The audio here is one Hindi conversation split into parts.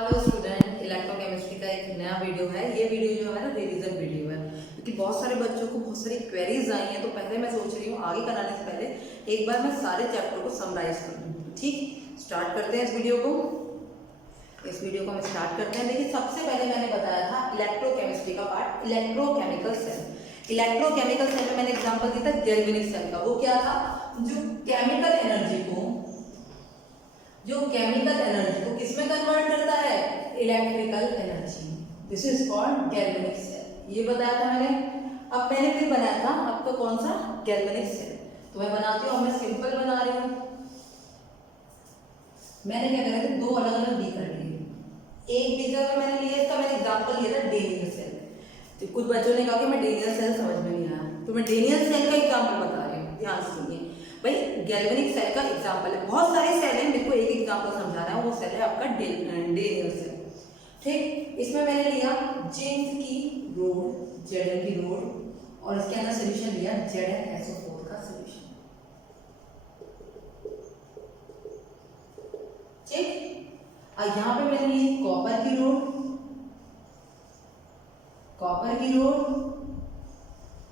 हेलो स्टूडेंट, इलेक्ट्रोकेमिस्ट्री का एक नया वीडियो है। ये वीडियो जो है ना रिवीजन वीडियो है, क्योंकि बहुत सारे बच्चों को बहुत सारी क्वेरीज आई हैं। तो पहले मैं सोच रही हूँ आगे कराने से पहले एक बार मैं सारे चैप्टर को समराइज कर दूँ। ठीक, स्टार्ट करते हैं इस वीडियो को हम स्टार्ट करते हैं। देखिए, सबसे पहले मैंने बताया था इलेक्ट्रोकेमिस्ट्री का part, electrochemical cell. Electrochemical cell में मैंने एग्जाम्पल दिया था गैल्वेनिक सेल का। वो क्या था? जो केमिकल एनर्जी को किसमें कन्वर्ट करता है? Electrical energy. This is called galvanic cell. ये बताया था मैंने। अब मैंने फिर बनाया था आपका कौन सा? Galvanic cell. तो मैं बनाती हूँ, मैं सिंपल बना रही हूँ। मैंने क्या करा था, दो अलग अलग बीकर लिए। एक बीकर में मैंने लिया, इसका मैंने एग्जांपल लिया था डेनियल सेल। तो कुछ बच्चों ने कहा कि मैं डेनियल सेल समझ में नहीं आया, तो मैं डेनियल सेल का एग्जांपल बता रही हूँ। ध्यान से सुनिए भाई, गैल्वेनिक सेल का एग्जांपल है। बहुत सारे सेल हैं, मेरे को एक एग्जांपल समझाना है। वो सेल है आपका डेनियल सेल। ठीक, इसमें मैंने लिया जिंक की रोड, Zn की रोड, और इसके अंदर सोल्यूशन लिया ZnSO4 का सोल्यूशन। ठीक, और यहाँ पे मैंने ली कॉपर की रोड,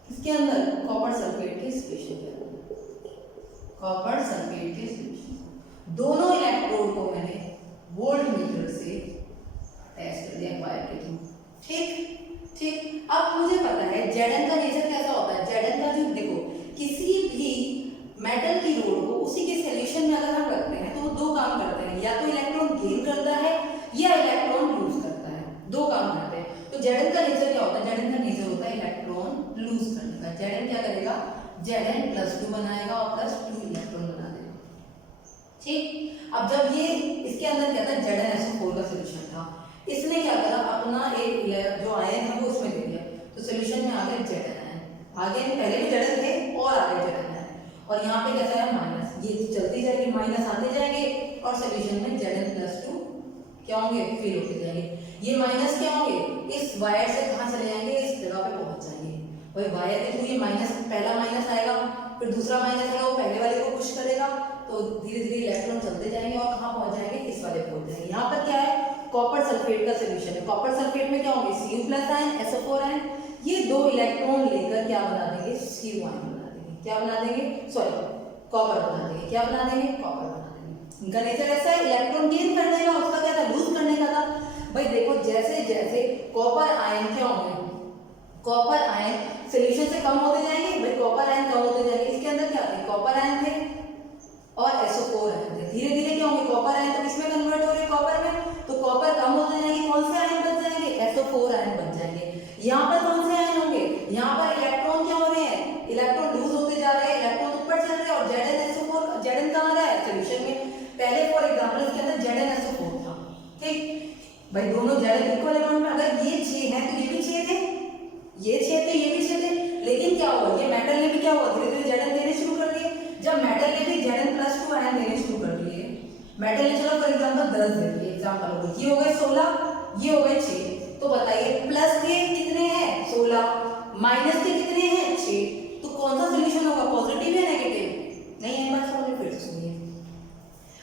किसके अंदर? कॉपर सल्फेट के सोल्यूशन के अंदर। कॉपर सल्फेट के सोल्यूशन, दोनों इलेक्ट्रोड को मैंने वोल्टमीटर से अटैच कर दिया वायर के थ्रू। ठीक, अब मुझे पता है Zn का नेचर कैसा होता है। Zn का जो देखो, किसी भी मेटल की रोड को उसी के सॉल्यूशन में अगर हम रखते हैं तो वो दो काम करते हैं, या तो इलेक्ट्रॉन गेन करता है या इलेक्ट्रॉन लूज करता है। दो काम करते हैं। तो Zn का नेचर क्या होता है? Zn का नेचर होता है इलेक्ट्रॉन लूज करने का। Zn क्या करेगा? Zn+2 बनाएगा और +2 इलेक्ट्रॉन बना देगा। ठीक, अब जब ये इसके अंदर क्या था, ZnSO4 का सोल्यूशन था, इसने क्या करा, अपना एक जो आयन है वो उसमें दे दिया। तो सोल्यूशन में आ गया Zn आयन। आगे पहले भी Zn थे और आगे Zn आयन, और यहाँ पे कैसा है माइनस। ये चलती जाएगी, माइनस आते जाएंगे, और सोल्यूशन में Zn+2 क्या होंगे? फिल होते जाएंगे। ये माइनस क्या होंगे? इस वायर से कहाँ चले जाएंगे? इस जगह पे पहुंच जाएंगे। भाई वायर के थ्रू ये माइनस, पहला माइनस आएगा, फिर दूसरा माइनस आएगा, वो पहले वाले को पुश करेगा, तो धीरे धीरे इलेक्ट्रॉन चलते जाएंगे और कहाँ पहुंच जाएंगे? इस वाले पे पहुंच जाएंगे। यहाँ पर क्या है? कॉपर सल्फेट का सोल्यूशन है। कॉपर सल्फेट में क्या होंगे? Cu+ ion, SO4 ion. ये दो इलेक्ट्रॉन लेकर क्या बना देंगे? Cu आयन बना देंगे। क्या बना देंगे? सॉरी, कॉपर बना देंगे। क्या बना देंगे? कॉपर बना देंगे। इनका नेचर ऐसा है, इलेक्ट्रॉन गेन करने का, उसका क्या था? लूज करने का था। भाई देखो, जैसे जैसे कॉपर आयन क्या होंगे? कॉपर आयन सोल्यूशन से कम होते जाएंगे। भाई कॉपर आयन कम होते जाएंगे। इसके अंदर क्या थे? कॉपर आयन थे और SO4 आयन थे। धीरे धीरे क्या होंगे? कॉपर आयन तो किसमें कन्वर्ट हो रहे हैं? कॉपर में। तो कॉपर कम होते जाएंगे, कौन से आयन बच जाएंगे? SO4 आयन बच जाएंगे। यहाँ पर कौन से आयन होंगे? यहाँ पर इलेक्ट्रॉन क्या हो रहे हैं? इलेक्ट्रॉन लूज होते जा रहे हैं, इलेक्ट्रॉन ऊपर चल रहे हैं, और ZnSO4, Zn कहाँ रहा है? सोल्यूशन में। पहले फॉर एग्जांपल इसके अंदर ZnSO4 था। ठीक, भाई दोनों Zn इक्वल अमाउंट में, अगर ये 6 है तो ये भी 6 थे, ये 6 थे, ये भी 6 थे। लेकिन क्या हुआ? ये मेटल ने भी क्या हुआ? धीरे धीरे Zn देने शुरू कर दिए। जब मेटल ने भी Zn+2 आयन देने शुरू कर दिए, मेटल ने चलो फॉर एग्जांपल 10 दे दिए, एग्जांपल हो गई, ये हो गए 16, ये हो गए 6। तो बताइए प्लस के कितने हैं? 16, माइनस के कितने हैं? 6। तो कौन सा सोल्यूशन होगा? पॉजिटिव या नेगेटिव? नहीं है, बात समझ फिर सुनिए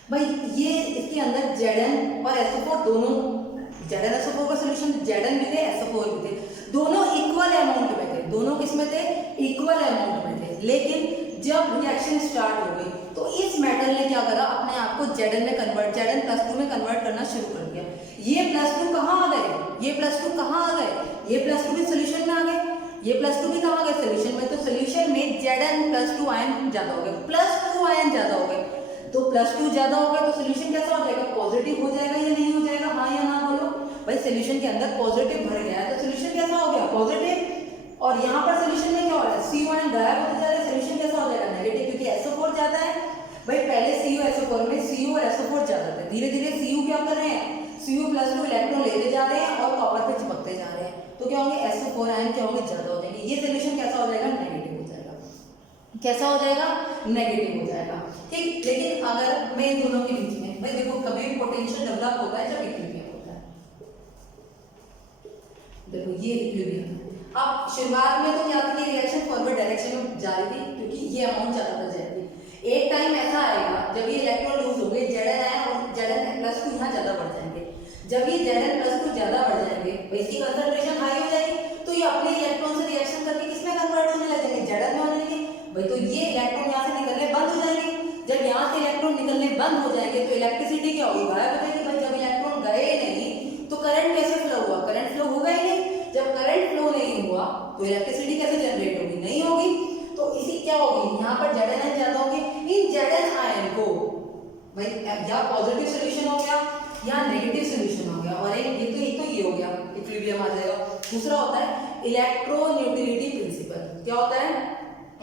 भाई। ये इसके अंदर Zn और SO4 दोनों, ZnSO4 का सोल्यूशन Zn भी थे, SO4 भी थे, दोनों इक्वल अमाउंट में थे। दोनों किसमें थे? इक्वल अमाउंट में थे। लेकिन जब रिएक्शन स्टार्ट हो गई तो इस मेटल ने क्या करा? अपने आप को Zn में कन्वर्ट, Zn+2 में कन्वर्ट करना शुरू कर दिया। ये +2 कहाँ आ गए? ये +2 कहाँ आ गए? ये +2 भी सोल्यूशन में आ गए, ये +2 भी कहाँ आ गए? सोल्यूशन में। तो सोल्यूशन में Zn+2 आयन ज्यादा हो गए, +2 आयन ज्यादा हो गए। तो +2 ज्यादा हो गया तो सोल्यूशन कैसा हो जाएगा? पॉजिटिव हो जाएगा या नहीं हो जाएगा? हाँ या ना बोलो भाई। सोल्यूशन के अंदर पॉजिटिव भर गया है तो सोल्यूशन कैसा हो गया? पॉजिटिव। और यहाँ पर सोल्यूशन में क्या हो रहा है? Cu आयन गायब होते जा रहे हैं, सोल्यूशन कैसा हो जाएगा? नेगेटिव, क्योंकि SO4 ज्यादा है। भाई पहले CuSO4 में Cu और SO4 ज्यादा थे, धीरे धीरे Cu क्या कर रहे हैं? Cu+2 इलेक्ट्रॉन लेते जा रहे हैं और कॉपर पे चिपकते जा रहे हैं। तो क्या होंगे? SO4 आयन क्या होंगे? ज्यादा हो जाएंगे। ये सोल्यूशन कैसा हो जाएगा? नेगेटिव हो जाएगा। कैसा हो जाएगा? नेगेटिव हो जाएगा। ठीक, लेकिन अगर मैं इन दोनों के बीच में, भाई देखो कभी पोटेंशियल डेवलप होता है जब इक्विलिब्रियम होता है। देखो ये इक्विलिब्रियम है। अब शुरुआत में तो क्या थी? रिएक्शन फॉरवर्ड डायरेक्शन में जा रही थी, क्योंकि ये अमाउंट ज्यादा बढ़ जाएगी। एक टाइम ऐसा आएगा जब ये इलेक्ट्रॉन लूज हो गए, Zn आयन और Zn+2 यहाँ ज्यादा बढ़ जाएंगे। जब ये Zn+2 ज्यादा बढ़ जाएंगे, इसकी कंसंट्रेशन हाई हो जाएगी, तो ये अपने इलेक्ट्रॉन से रिएक्शन करके किसमें कन्वर्ट होने लग जाएंगे, Zn में होने लगेंगे भाई। तो ये इलेक्ट्रॉन यहाँ से निकलने बंद हो जाएंगे। जब यहाँ से इलेक्ट्रॉन निकलने बंद हो जाएंगे तो इलेक्ट्रिसिटी क्या होगी, गायब हो जाएगी भाई। जब इलेक्ट्रॉन गए नहीं तो करंट कैसे फ्लो हुआ, करंट फ्लो होगा ही नहीं। जब करंट फ्लो नहीं हुआ तो इलेक्ट्रिसिटी कैसे जनरेट होगी, नहीं होगी। तो इसी क्या होगी, यहाँ पर Zn ज्यादा होगी। इन Zn आयन को भाई या पॉजिटिव सोल्यूशन हो गया या नेगेटिव सोल्यूशन हो गया, और एक तो ये हो गया, इक्विलिब्रियम आ जाएगा। दूसरा होता है इलेक्ट्रोन्यूट्रलिटी प्रिंसिपल। क्या होता है,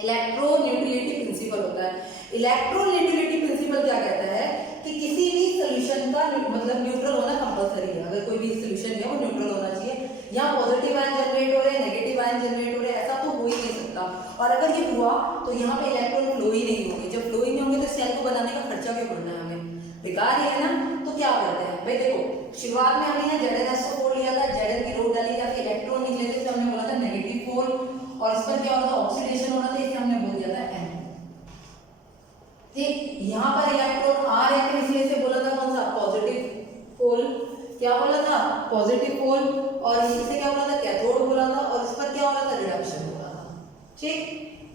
इलेक्ट्रोन्यूट्रलिटी प्रिंसिपल होता है। इलेक्ट्रोन्यूट्रलिटी प्रिंसिपल क्या कहता है कि किसी भी सोल्यूशन का मतलब न्यूट्रल होना कंपलसरी है। अगर कोई भी सोल्यूशन है वो न्यूट्रल होना चाहिए। यहाँ पॉजिटिव आयन जनरेट हो रहे हैं, नेगेटिव आयन जनरेट हो रहे हैं, ऐसा तो हो ही नहीं सकता। और अगर ये हुआ तो यहाँ पे इलेक्ट्रॉन फ्लो ही नहीं होंगे। जब फ्लो ही नहीं होंगे तो सेल को बनाने का खर्चा क्यों करना है हमें, बेकार ही है ना। तो क्या करते हैं भाई, देखो शुरुआत में हमने ZnSO4 लिया था, Zn की रो डाली जाती, इलेक्ट्रॉन निकले थे, तो हमने बोला था नेगेटिव पोल, और इस पर क्या होता है, ऑक्सीडेशन होना था, इसे हमने बोल दिया था N। ठीक, यहाँ पर इलेक्ट्रॉन आ रहे थे इसलिए इसे बोला था कौन सा, पॉजिटिव पोल। क्या बोला था, पॉजिटिव पोल। और इसे क्या बोला था, कैथोड बोला था। और इस पर क्या हो रहा था, रिडक्शन हो रहा था। ठीक,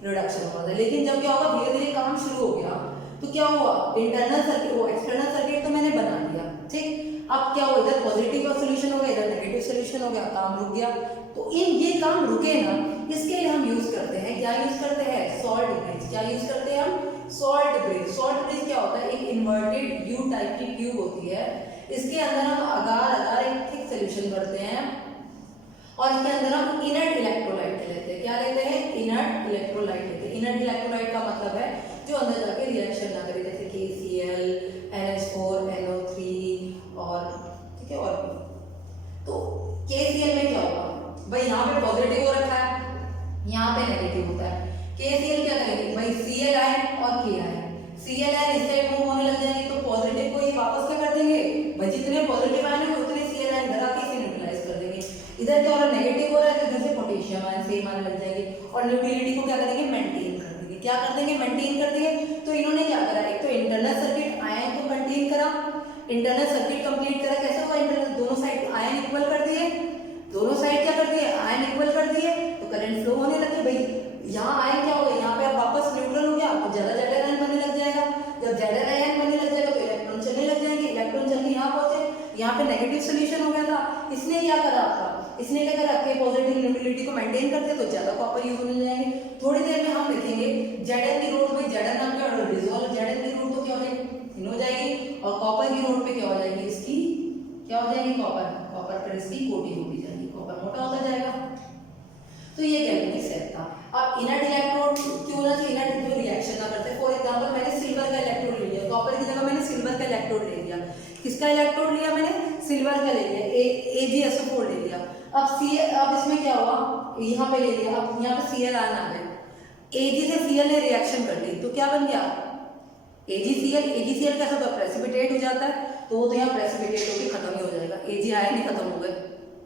रिडक्शन हो रहा था। लेकिन जब क्या होगा, धीरे धीरे काम शुरू हो गया तो क्या हुआ, इंटरनल सर्किट, वो एक्सटर्नल सर्किट तो मैंने बना लिया। ठीक, अब क्या हुआ, इधर पॉजिटिव का सोल्यूशन हो गया, इधर नेगेटिव सोल्यूशन हो गया, काम रुक गया। तो ये काम रुके ना, इसके लिए हम यूज करते हैं, क्या यूज करते हैं, सॉल्ट ब्रिज। क्या यूज करते हैं हम, सॉल्ट ब्रिज। सॉल्ट ब्रिज क्या होता है, एक इन्वर्टेड यू टाइप की ट्यूब होती है, इसके अंदर हम अगार एक थिक सोल्यूशन करते हैं, और इसके अंदर हम इनर्ट इलेक्ट्रोलाइट लेते हैं। क्या लेते हैं, इनर्ट इलेक्ट्रोलाइट लेते हैं। इनर्ट इलेक्ट्रोलाइट का मतलब है जो अंदर जाके रिएक्शन ना करे, जैसे KCl, NH4, NO3 और ठीक है, और तो KCl में क्या होगा भाई, यहाँ पे पॉजिटिव हो रखा है, यहाँ पे नेगेटिव होता है। KCl क्या करेंगे भाई, Cl आयन और K आयन, Cl आयन इस साइड मूव होने लग जाएंगे, तो पॉजिटिव को ये वापस क्या कर देंगे भाई, जितने पॉजिटिव आयन है उतने Cl आयन इधर आके इसे न्यूट्रलाइज कर देंगे। इधर क्या हो रहा है, नेगेटिव हो रहा है, तो इधर से पोटेशियम आयन सेम आने लग जाएंगे, और न्यूट्रलिटी को क्या करेंगे, मेंटेन कर देंगे। क्या कर देंगे, मेंटेन कर देंगे। तो इन्होंने क्या करा, एक तो इंटरनल सर्किट आयन को मेंटेन करा, इंटरनल सर्किट कंप्लीट करा। कैसे हुआ, इंटरनल दोनों साइड आयन इक्वल कर दिए, दोनों साइड क्या कर दिए, आयन इक्वल कर दिए, तो करंट फ्लो होने लगे भाई। यहाँ आयन क्या हो गया, यहाँ पे अब वापस न्यूट्रल हो गया, तो ज्यादा Zn आयन बनने लग जाएगा। जब Zn आयन बनने लग जाएगा तो इलेक्ट्रॉन चलने लग जाएंगे, इलेक्ट्रॉन चल के यहाँ पहुंचे, यहाँ पे नेगेटिव सोल्यूशन हो गया था। इसने क्या करा आपका, इसने क्या करा, आपके पॉजिटिव न्यूट्रलिटी को मेंटेन करते तो ज्यादा कॉपर यूज होने जाएंगे। थोड़ी देर में हम देखेंगे Zn की रोड में Zn नाम का डिसॉल्व, Zn की रोड तो क्या हो जाएगी, थिन हो जाएगी, और कॉपर की रोड पे क्या हो जाएगी, इसकी क्या हो जाएगी, कॉपर पर इसकी कोटिंग होती जाएगी, कॉपर मोटा होता जाएगा। तो ये कैल्कुलस सेट था। अब इनर्ट इलेक्ट्रोड क्यों होना चाहिए, इनर्ट जो रिएक्शन ना करते। फॉर एग्जांपल मैंने सिल्वर का इलेक्ट्रोड ले लिया, कॉपर की जगह मैंने सिल्वर का इलेक्ट्रोड ले लिया। किसका इलेक्ट्रोड लिया मैंने, सिल्वर का ले लिया, AgSO4 ले लिया। अब इसमें क्या हुआ, यहाँ पे ले लिया, अब यहाँ पे Cl आयन आ गया, Ag से Cl ने रिएक्शन कर ली, तो क्या बन गया, AgCl कैसा होता है, प्रेसिपिटेट हो जाता है, तो वो तो यहाँ प्रेसिपिटेट होकर खत्म ही हो जाएगा, Ag आयन ही खत्म हो गए,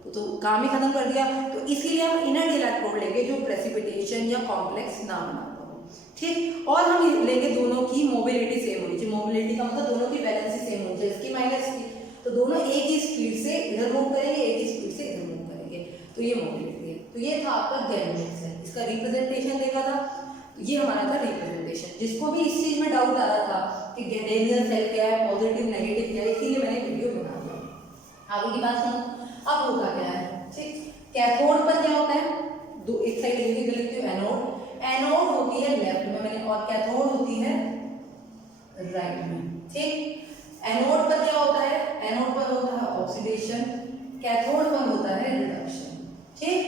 तो काम ही खत्म कर दिया। तो इसीलिए हम इनर्ट इलेक्ट्रोड लेंगे जो प्रेसिपिटेशन या कॉम्प्लेक्स ना बनाता हो। ठीक, और हम लेंगे दोनों की मोबिलिटी सेम होनी चाहिए। मोबिलिटी का मतलब दोनों की वैलेंसी सेम होनी चाहिए, इसकी माइनस की, तो दोनों एक ही स्पीड से इधर मूव करेंगे, एक ही स्पीड से इधर मूव करेंगे, तो ये मोबिलिटी है। तो ये था आपका गैलेनिक सेल, इसका रिप्रेजेंटेशन देखा था, ये हमारा था रिप्रेजेंटेशन। जिसको भी इस चीज में डाउट आ रहा था कि गैलेनिक सेल क्या है, पॉजिटिव नेगेटिव क्या है, इसीलिए मैंने वीडियो बना दिया। आगे की बात सुनो, अब होता क्या है, ठीक, कैथोड पर क्या होता है, दो एक साइड लिखती हूँ एनोड, एनोड होती है लेफ्ट में मैंने, और कैथोड होती है राइट में। ठीक, एनोड पर क्या होता है, एनोड पर होता है ऑक्सीडेशन, कैथोड पर होता है रिडक्शन। ठीक,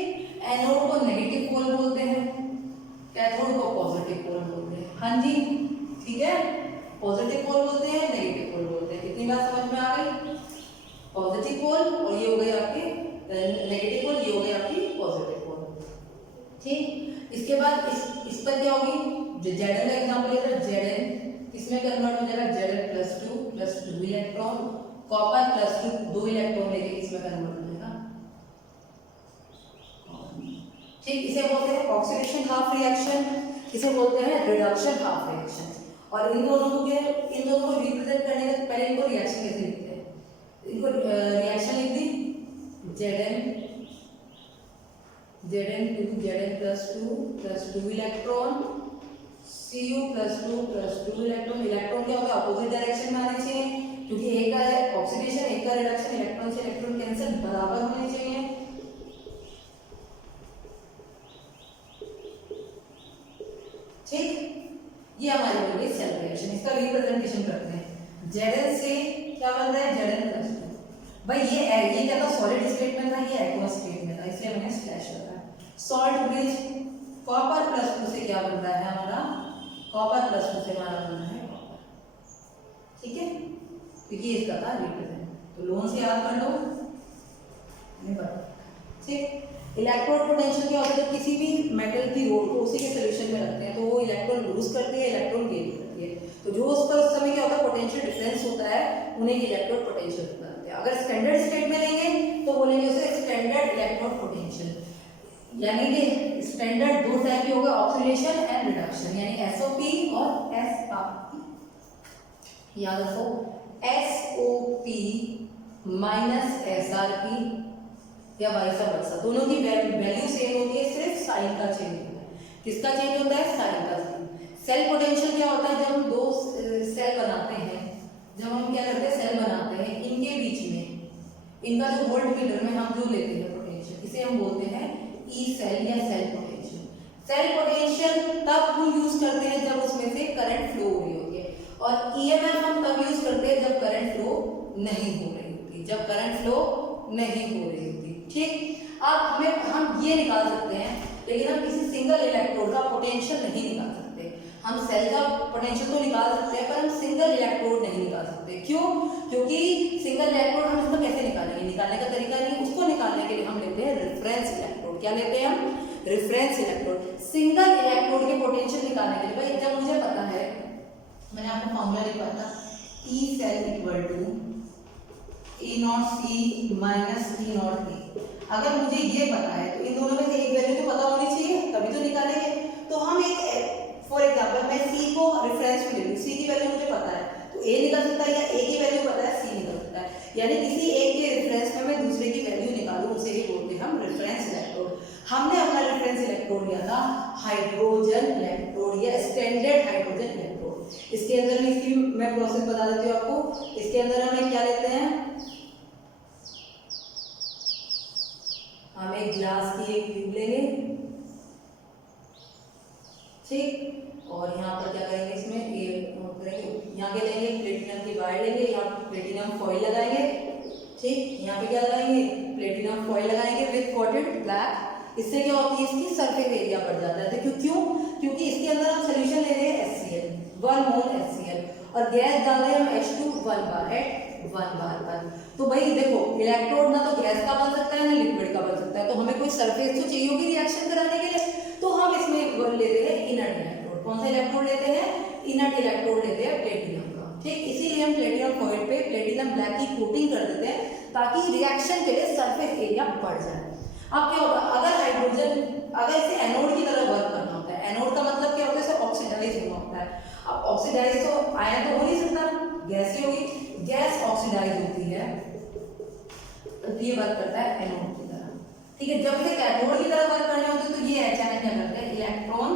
एनोड को नेगेटिव पोल बोलते हैं, कैथोड को पॉजिटिव पोल बोलते हैं। हाँ जी, ठीक है, पॉजिटिव पोल बोलते हैं, नेगेटिव पोल बोलते हैं। कितनी बात समझ में आ गई, पॉजिटिव पोल, और ये हो गई आपकी नेगेटिव पोल, ये हो गई आपकी पॉजिटिव पोल। ठीक, इसके बाद इस पर क्या होगी, जो Zn का एग्जांपल लेते हैं, Zn इसमें कन्वर्ट हो जाएगा Zn+2 इलेक्ट्रॉन, कॉपर +2 इलेक्ट्रॉन लेके इसमें कन्वर्ट हो जाएगा। ठीक, इसे बोलते हैं ऑक्सीडेशन हाफ रिएक्शन, इसे बोलते हैं रिडक्शन हाफ रिएक्शन। और इन दोनों को रिप्रेजेंट करने के पहले इनको रिएक्शन कैसे लिखते हैं, रिएक्शन लिख दी, Zn plus 2 electron, Cu plus 2 electron. Electron क्या होगा, अपोजिट डायरेक्शन में आने चाहिए, क्योंकि एक का ऑक्सीडेशन एक का रिडक्शन, इलेक्ट्रॉन से इलेक्ट्रॉन कैंसिल बराबर होने चाहिए। ठीक, ये हमारी हो गई सेल रिएक्शन। इसका रिप्रेजेंटेशन करते हैं। Zn से क्या बन रहा है, Zn प्लस 2। भाई ये क्या था, सॉलिड स्टेट में था, ये एक्वस स्टेट में था, इसलिए मैंने स्लैश रखा है। सॉल्ट ब्रिज, कॉपर प्लस 2 से क्या बन रहा है हमारा, कॉपर प्लस 2 से हमारा बन रहा है कॉपर। ठीक है, तो ये इसका था रिप्रेजेंट, तो लोन से याद कर लो। ठीक, इलेक्ट्रोड पोटेंशियल क्या होता है, जब किसी भी मेटल की रोड को उसी के सोल्यूशन में रखते हैं तो वो इलेक्ट्रॉन लूज करती है, इलेक्ट्रॉन गेन करती है। तो जो उस पर उस समय क्या होता है, पोटेंशियल डिफरेंस होता है, उन्हें इलेक्ट्रोड पोटेंशियल कहते हैं। अगर स्टैंडर्ड स्टेट में लेंगे तो बोलेंगे उसे स्टैंडर्ड इलेक्ट्रोड पोटेंशियल। यानी कि स्टैंडर्ड दो टाइप के हो गए, ऑक्सीडेशन एंड रिडक्शन, यानी एसओपी और एसआरपी। याद रखो, एसओपी माइनस एसआरपी या वाइस वर्सा, दोनों की वैल्यू सेम होती है, सिर्फ साइन का चेंज होता है। किसका चेंज होता है, साइन का चेंज। सेल पोटेंशियल क्या होता है, जब हम दो सेल बनाते हैं, जब हम क्या करते हैं, सेल बनाते हैं, इनके बीच में इनका जो वोल्ट मीटर में हम जो लेते हैं पोटेंशियल, इसे हम बोलते हैं ई सेल या सेल पोटेंशियल। सेल पोटेंशियल तब हम यूज करते हैं जब उसमें से करंट फ्लो हो रही होती है, और ईएमएफ हम तब यूज करते हैं जब करंट फ्लो नहीं हो रही होती, जब करंट फ्लो नहीं हो रही होती। ठीक, अब हम ये निकाल सकते हैं, लेकिन हम किसी सिंगल इलेक्ट्रोड का पोटेंशियल नहीं निकाल सकते। हम सेल का पोटेंशियल तो निकाल सकते हैं, पर हम सिंगल इलेक्ट्रोड नहीं निकाल सकते। क्यों, क्योंकि सिंगल इलेक्ट्रोड हम इसको कैसे निकालेंगे, निकालने का तरीका नहीं। उसको निकालने के लिए हम लेते हैं रेफरेंस इलेक्ट्रोड। क्या लेते हैं हम, रेफरेंस इलेक्ट्रोड। सिंगल इलेक्ट्रोड के पोटेंशियल निकालने के लिए, भाई जब मुझे पता है, मैंने आपको फॉर्मूला लिखा था, E cell equal to E not C minus E not T. अगर मुझे ये पता है तो इन दोनों में से एक वैल्यू तो पता होनी चाहिए, तभी तो निकालेंगे। तो हम एक फॉर एग्जांपल मैं C को रेफरेंस में ले लूं, C की वैल्यू मुझे पता है तो A निकल सकता है, या A की वैल्यू पता है C निकल सकता है। यानी किसी एक के रेफरेंस में मैं दूसरे की वैल्यू निकालूं, उसे ही बोलते हैं हम रेफरेंस इलेक्ट्रोड। हमने अपना रेफरेंस इलेक्ट्रोड लिया था हाइड्रोजन इलेक्ट्रोड या स्टैंडर्ड हाइड्रोजन इलेक्ट्रोड। इसके अंदर में इसकी मैं प्रोसेस बता देती हूँ आपको। इसके अंदर हम क्या लेते हैं, हम एक ग्लास की एक ट्यूब लेंगे, ठीक, और यहाँ पर क्या करेंगे, इसमें ये करेंगे, यहाँ के लेंगे प्लेटिनम की वायर लेंगे, यहाँ प्लेटिनम फॉइल लगाएंगे, ठीक, यहाँ पे क्या लगाएंगे, प्लेटिनम फॉइल लगाएंगे विद कोटेड ब्लैक। इससे क्या होती है, इसकी सरफेस एरिया बढ़ जाता है। देखो क्यों, क्योंकि इसके अंदर हम सोल्यूशन ले रहे हैं HCl, 1 मोल HCl, और गैस डाल रहे हैं हम H2 1 बार एट 1 बार पर। तो भाई देखो, इलेक्ट्रोड ना तो गैस का बन सकता है ना लिक्विड का बन सकता है, तो हमें कोई सरफेस तो चाहिए होगी रिएक्शन कराने के लिए, तो हम इसमें लेते हैं इनर्ट इलेक्ट्रोड। कौन सा इलेक्ट्रोड लेते हैं, इनर्ट इलेक्ट्रोड लेते हैं प्लेटिनम का, ठीक। इसीलिए हम प्लेटिनम फॉइल पे प्लेटिनम ब्लैक की कोटिंग कर देते हैं, ताकि रिएक्शन के लिए सरफेस एरिया बढ़ जाए। अब क्या होगा, अगर हाइड्रोजन, अगर इसे एनोड की तरह वर्क करना होता है, एनोड का मतलब क्या होता है, इसे ऑक्सीडाइज होना होता है। अब ऑक्सीडाइज तो आयन तो हो नहीं सकता, गैस ही होगी, गैस ऑक्सीडाइज होती है, तो ये वर्क करता है एनोड की तरह, ठीक है। जब इसे कैथोड की तरह वर्क करने होते हैं तो ये H क्या करते हैं, इलेक्ट्रॉन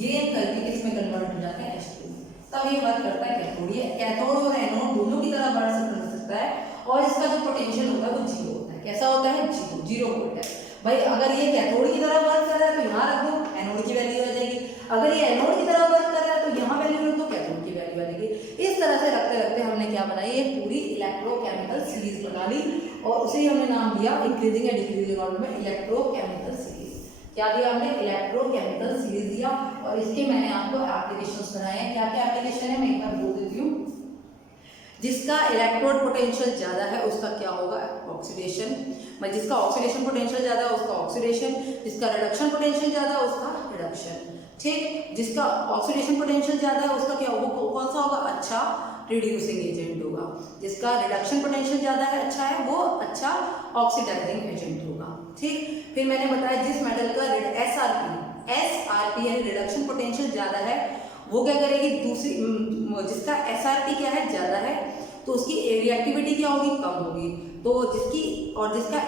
गेन करके इसमें कन्वर्ट हो जाते हैं H2, तब ये वर्क करता है कैथोड। ये कैथोड और एनोड दोनों की तरह वर्क कर सकता है, और इसका जो पोटेंशियल होता है वो जीरो होता है। कैसा होता है, जीरो वोल्ट है। भाई अगर ये कैथोड की तरह वर्क कर रहा है तो यहाँ रख दो, एनोड की वैल्यू आ जाएगी। अगर ये एनोड की तरह वर्क कर रहा है तो यहाँ वैल्यू रख दो, कैथोड की वैल्यू आ जाएगी। इस तरह से रखते रखते हमने क्या बनाई, एक पूरी इलेक्ट्रोकेमिकल सीरीज बना ली, और उसे हमने नाम दिया इंक्रीजिंग एंड डिक्रीजिंग ऑर्डर में इलेक्ट्रोकेमिकल सीरीज। क्या दिया हमने, इलेक्ट्रोकेमिकल सीरीज दिया, और इसके मैंने आपको एप्लीकेशंस बनाए हैं। क्या क्या एप्लीकेशन है मैं एक बार बोल देती हूँ। जिसका इलेक्ट्रोड पोटेंशियल ज्यादा है उसका क्या होगा, ऑक्सीडेशन। जिसका ऑक्सीडेशन पोटेंशियल ज्यादा है उसका ऑक्सीडेशन, जिसका रिडक्शन पोटेंशियल ज्यादा है उसका रिडक्शन, ठीक। जिसका ऑक्सीडेशन पोटेंशियल ज्यादा है उसका क्या होगा, कौन सा होगा, अच्छा रिड्यूसिंग एजेंट होगा। जिसका रिडक्शन पोटेंशियल ज्यादा है, अच्छा है, वो अच्छा ऑक्सीडाइजिंग एजेंट होगा, ठीक। फिर मैंने बताया जिस मेटल का एसआरपी यानी रिडक्शन पोटेंशियल ज्यादा है वो क्या करेगी, दूसरी जिसका एसआरपी क्या है, ज्यादा है, तो उसकी रिएक्टिविटी क्या होगी, कम होगी। तो जिसका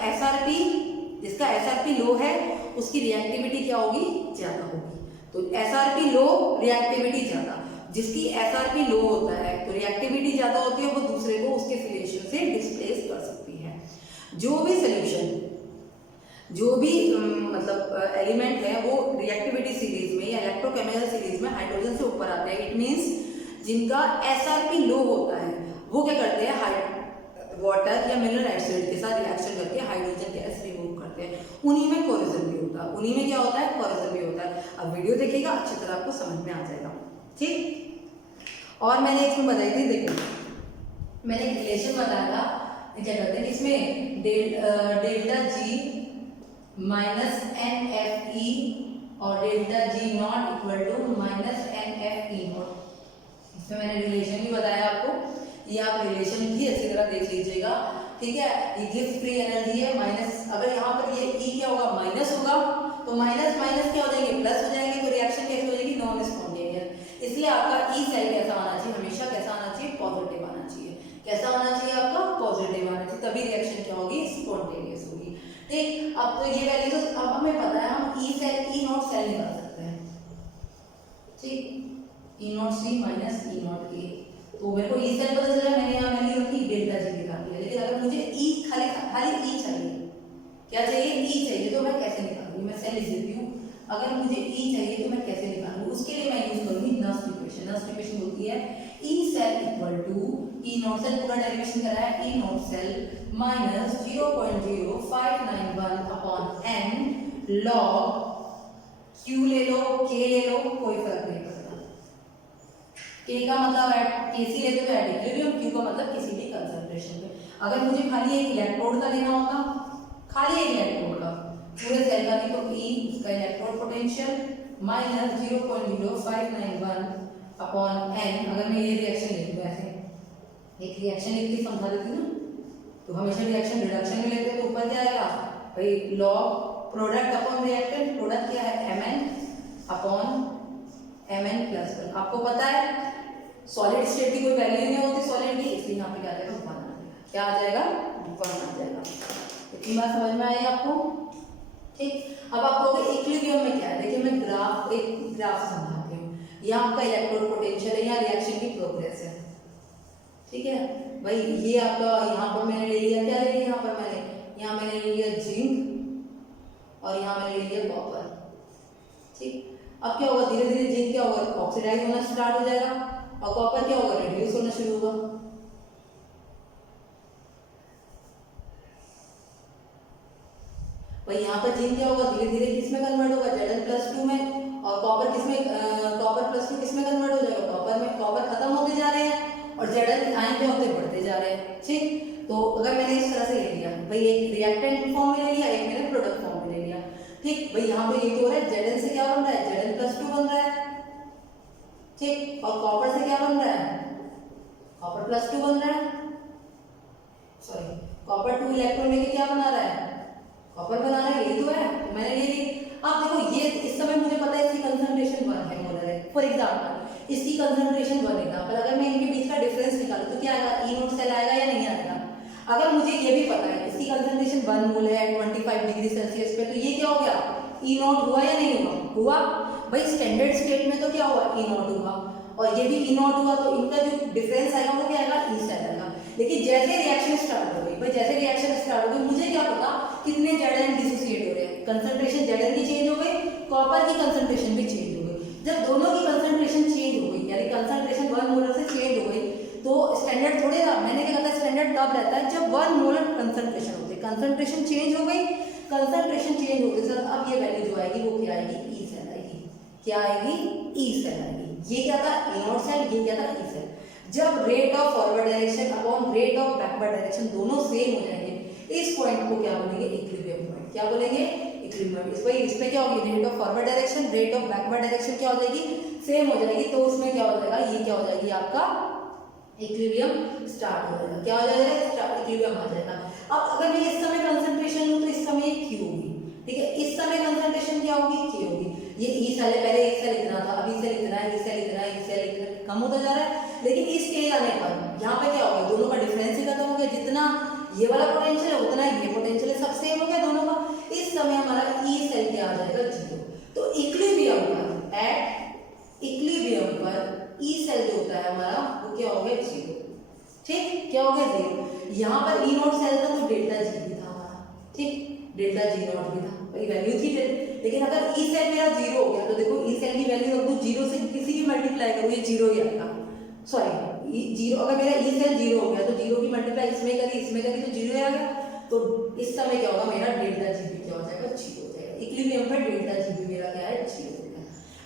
एसआरपी लो है उसकी रिएक्टिविटी क्या होगी, ज्यादा होगी। तो एसआरपी लो, रिएक्टिविटी ज्यादा। जिसकी एसआरपी लो होता है तो रिएक्टिविटी ज्यादा होती है, वो दूसरे को उसके सिलेशन से डिस्प्लेस कर सकती है। जो भी सोल्यूशन, जो भी मतलब एलिमेंट है वो रिएक्टिविटी सीरीज में या इलेक्ट्रोकेमिकल सीरीज में हाइड्रोजन से ऊपर आते हैं, इट मींस जिनका एसआरपी लो होता है वो क्या करते हैं, वाटर या मिनरल एसिड के साथ रिएक्शन करके हाइड्रोजन गैस रिमूव करते हैं। उन्हीं में कोरोजन भी होता है, उन्हीं में क्या होता है, कोरोजन भी होता है। अब वीडियो देखिएगा अच्छी तरह आपको समझ में आ जाएगा, ठीक। और मैंने इसमें बताई थी, देखो मैंने एक रिलेशन बताया था, क्या करते हैं इसमें delta G minus N F E और delta G not equal to minus N F E not. इसमें मैंने रिलेशन भी बताया आपको, ये आप रिलेशन भी अच्छी तरह देख लीजिएगा, ठीक है। ये गिव्स फ्री एनर्जी है माइनस, अगर यहाँ पर ये ई क्या होगा, माइनस होगा, तो माइनस माइनस क्या हो जाएंगे, प्लस हो जाएंगे। तो रिएक्शन कैसे हो जाएगी, नॉन स्पॉन्टेनियस। इसलिए आपका ई सेल कैसा आना चाहिए, हमेशा कैसा आना चाहिए, पॉजिटिव आना चाहिए। कैसा होना चाहिए आपका, पॉजिटिव आना चाहिए, तभी रिएक्शन क्या होगी, स्पॉन्टेनियस होगी, ठीक। अब तो ये वैल्यू तो अब हमें पता है, हम E cell, E not cell निकाल सकते हैं, ठीक। E not C minus E not A, तो मेरे को ई सेल पता चला, मैंने यहाँ वैल्यू रखी डेल्टा जी निकाल दिया। लेकिन अगर मुझे ई खाली ई चाहिए, क्या चाहिए, ई चाहिए, तो मैं कैसे निकालूंगी, मैं सेल लिख देती हूँ। अगर मुझे ई चाहिए तो मैं कैसे निकालूंगी, उसके लिए मैं यूज करूंगी नर्स इक्वेशन। नर्स इक्वेशन होती है E cell equal to, E not cell पूरा डेरिवेशन करा है, E not cell minus 0.0591 upon N log Q ले लो, के ले लो, कोई फर्क नहीं पड़ता। के का मतलब केसी लेते तो एट इक्विलिब्रियम, क्यू का मतलब किसी भी कंसंट्रेशन पे। अगर मुझे खाली एक इलेक्ट्रोड का लेना होता, खाली एक इलेक्ट्रोड का, पूरे सेल का नहीं, तो ई उसका electrode potential minus 0.0591 upon N. अगर मैं ये रिएक्शन लिख दूं ऐसे, एक रिएक्शन लिख के समझा देती हूँ, तो हमेशा रिएक्शन रिडक्शन में लेते हैं, तो ऊपर क्या आएगा भाई, log product upon reactant, product क्या है mn अपॉन mn प्लस 1। आपको पता है सॉलिड स्टेट की कोई वैल्यू नहीं होती सॉलिड की, इसलिए यहाँ पे क्या आ जाएगा, 1 आ जाएगा। क्या आ जाएगा, 1 आ जाएगा। इतनी बात समझ में आई आपको, ठीक। अब आप कहोगे इक्विलिब्रियम में क्या है, देखिए मैं एक ग्राफ समझाती हूँ। यहाँ आपका इलेक्ट्रोड पोटेंशियल है, यहाँ रिएक्शन की प्रोग्रेस है, ठीक है भाई। ये आपका यहाँ पर मैंने ले लिया, क्या ले लिया, यहाँ मैंने ले लिया जिंक और यहाँ मैंने ले लिया कॉपर, ठीक। अब क्या होगा, धीरे धीरे जिंक क्या होगा, ऑक्सीडाइज होना स्टार्ट हो जाएगा, और कॉपर क्या होगा, रिड्यूस होना शुरू होगा। भाई यहाँ पर जिंक क्या होगा, धीरे धीरे किसमें कन्वर्ट होगा, Zn+2 में, और कॉपर +2 किसमें कन्वर्ट हो जाएगा, कॉपर में। कॉपर खत्म होते जा रहे हैं और Zn आयन क्या होते बढ़ते जा रहे हैं, ठीक। तो अगर मैंने इस तरह से ले लिया भाई, एक रिएक्टेंट फॉर्म में ले लिया, एक मैंने प्रोडक्ट फॉर्म में ले लिया, ठीक। भाई यहाँ पे ये हो रहा है, Zn से क्या बन रहा है, Zn+2 बन रहा है, ठीक। और कॉपर से क्या बन रहा है, कॉपर +2 बन रहा है, सॉरी कॉपर 2 इलेक्ट्रॉन लेके क्या बना रहा है, कॉपर बना रहा है, यही तो है। तो मैंने ले ली। अब देखो ये इस समय मुझे पता है इसकी कंसंट्रेशन 1 है मोलर है, फॉर एग्जांपल इसकी कंसंट्रेशन 1 एग्जांपल, अगर मैं इनके बीच का डिफरेंस निकालूं तो क्या आएगा, ई नोट सेल आएगा या नहीं आएगा। अगर मुझे ये भी पता है इसकी कंसंट्रेशन 1 मोल है 25 डिग्री सेल्सियस पे, तो ये क्या हो गया, ई नोट हुआ या नहीं हुआ, भाई स्टैंडर्ड स्टेट में तो क्या हुआ, ई नोट हुआ, और ये भी ई नोट हुआ, तो इनका जो डिफरेंस आएगा वो क्या आएगा, ई सेल आएगा। लेकिन जैसे रिएक्शन स्टार्ट हो गई, भाई जैसे रिएक्शन स्टार्ट हो गई, मुझे क्या पता कितने Zn डिसोसिएट हो रहे हैं, कंसंट्रेशन Zn की चेंज हो गई, कॉपर की कंसंट्रेशन भी चेंज हो गई। जब दोनों की कंसंट्रेशन चेंज हो गई, यानी कंसंट्रेशन 1 मोलर से चेंज हो गई, तो स्टैंडर्ड थोड़े ना, मैंने क्या कहा था, स्टैंडर्ड कब रहता है, जब 1 मोलर कंसंट्रेशन होती है, कंसंट्रेशन चेंज हो गई, कंसंट्रेशन चेंज हो गई सर, अब ये वैल्यू जो आएगी वो क्या आएगी, ई सेल आएगी। क्या आएगी, ई सेल आएगी। ये क्या था, ई नोट सेल, ये क्या था, ई सेल। जब rate of forward direction upon rate of backward direction दोनों सेम हो जाएंगे, इस पॉइंट को क्या बोलेंगे, इक्विलिब्रियम पॉइंट। क्या बोलेंगे, इक्विलिब्रियम। इसमें क्या होगी, rate of forward direction, rate of backward direction क्या हो जाएगी, सेम हो जाएगी, तो उसमें क्या हो जाएगा, ये क्या हो जाएगी आपका इक्विलिब्रियम स्टार्ट हो जाएगा। क्या हो जाएगा, इक्विलिब्रियम आ जाएगा। अब अगर मैं इस समय कंसंट्रेशन लूं तो इस समय Q होगी, ठीक है, इस समय कंसंट्रेशन क्या होगी, K होगी। ये ई सेल है, पहले एक सेल इतना था, अभी सेल इतना है, ई सेल इतना है, ई सेल इतना है, कम होता जा रहा है। लेकिन इस के आने पर यहाँ पे क्या हो गया, दोनों का डिफरेंस ही खत्म हो गया, जितना ये वाला पोटेंशियल है उतना ये पोटेंशियल है, सब सेम हो गया दोनों का। इस समय हमारा ई सेल क्या आ जाएगा, 0। तो इक्विलिब्रियम पर, एट इक्विलिब्रियम पर ई सेल जो होता है हमारा वो क्या हो गया, 0। ठीक, क्या हो गया, 0। यहाँ पर ई नॉट सेल था तो डेल्टा जी भी था हमारा, ठीक, डेल्टा जी नॉट भी था, वही वैल्यू थी। लेकिन अगर ई सेल मेरा 0 हो गया तो देखो ई सेल की वैल्यू रख दो, 0 से किसी भी मल्टीप्लाई करो ये 0 ही आएगा। सॉरी, 0, अगर मेरा ई सेल 0 हो गया तो 0 की मल्टीप्लाई इसमें करी तो 0 आ गया। तो इस समय क्या होगा, मेरा डेल्टा जी भी क्या हो जाएगा, 0 हो जाएगा। इक्विलिब्रियम पर डेल्टा जी भी मेरा क्या है, 0 हो गया।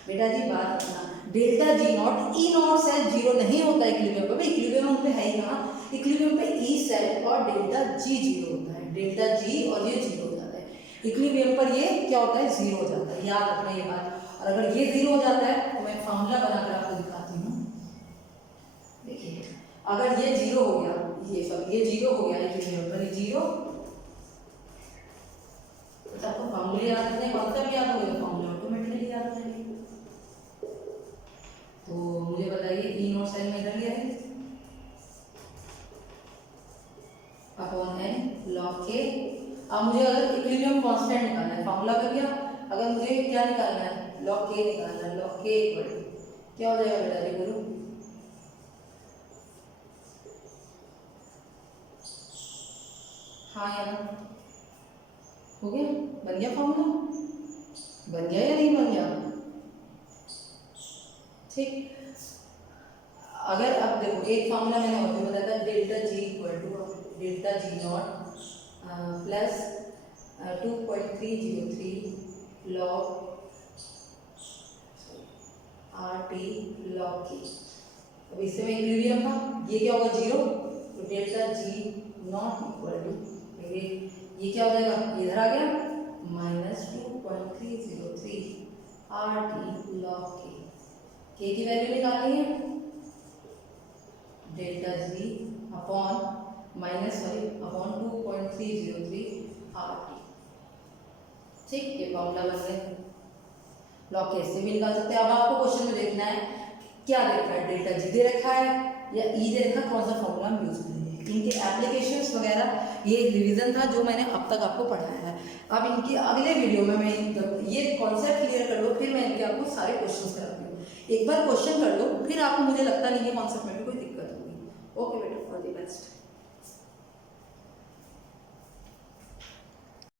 बेटा जी बात करना, delta G not, E not cell 0 नहीं होता इक्विलिब्रियम पर, इक्विलिब्रियम पे है ही कहाँ, इक्विलिब्रियम पे ई सेल और डेल्टा जी 0 होता है, डेल्टा जी और ये 0 हो जाता है। इक्विलिब्रियम पर ये क्या होता है, 0 हो जाता है, याद रखना ये बात। और अगर ये 0 हो जाता है तो मैं फार्मूला बनाकर आपको दिखाती हूँ। देखिए अगर ये 0 हो गया, ये सब ये 0 हो गया इक्विलिब्रियम पर, ये 0, तो आपको फार्मूले याद रखने, कॉन्सेप्ट याद हो गया, फार्मूला ऑटोमेटिकली याद हो जाएगी। तो मुझे बताइए ई नॉट सेल में इधर लिया है अपॉन एन लॉग के। अब मुझे अगर इक्विलिब्रियम कांस्टेंट निकालना है, फार्मूला कर दिया, अगर मुझे क्या निकालना है, लॉग के निकालना है, लॉग के इक्वल क्या हो जाएगा बेटा जी, बोलो। हाँ यार हो गया, बन गया फार्मूला, बन गया या नहीं बन गया, ठीक। अगर अब देखो एक फार्मूला मैंने और भी बताया था, delta G equal to delta G not plus 2.303 log R T log K. अब इससे में इक्विलिब्रियम था, ये क्या होगा, 0, तो delta G not equal to ये क्या हो जाएगा, इधर आ गया, माइनस 2.303 आर टी लॉग के की वैल्यू निकालनी है, delta G upon minus sorry upon 2.303 R T, ठीक। ये फॉर्मूला बन गए, लॉग के से भी निकाल सकते हैं। अब आपको क्वेश्चन में देखना है क्या दे रखा है, डेल्टा जी दे रखा है या ई दे रखा है, कौन सा फॉर्मूला हम यूज करेंगे। इनके एप्लीकेशंस वगैरह ये रिवीजन था जो मैंने अब तक आपको पढ़ाया है। अब इनकी अगले वीडियो में मैं ये कॉन्सेप्ट क्लियर कर लो, फिर मैं इनके आपको सारे क्वेश्चन कराती हूँ। एक बार क्वेश्चन कर लो, फिर आपको मुझे लगता नहीं है कॉन्सेप्ट में भी कोई दिक्कत होगी। ओके बेटा, ऑल द बेस्ट।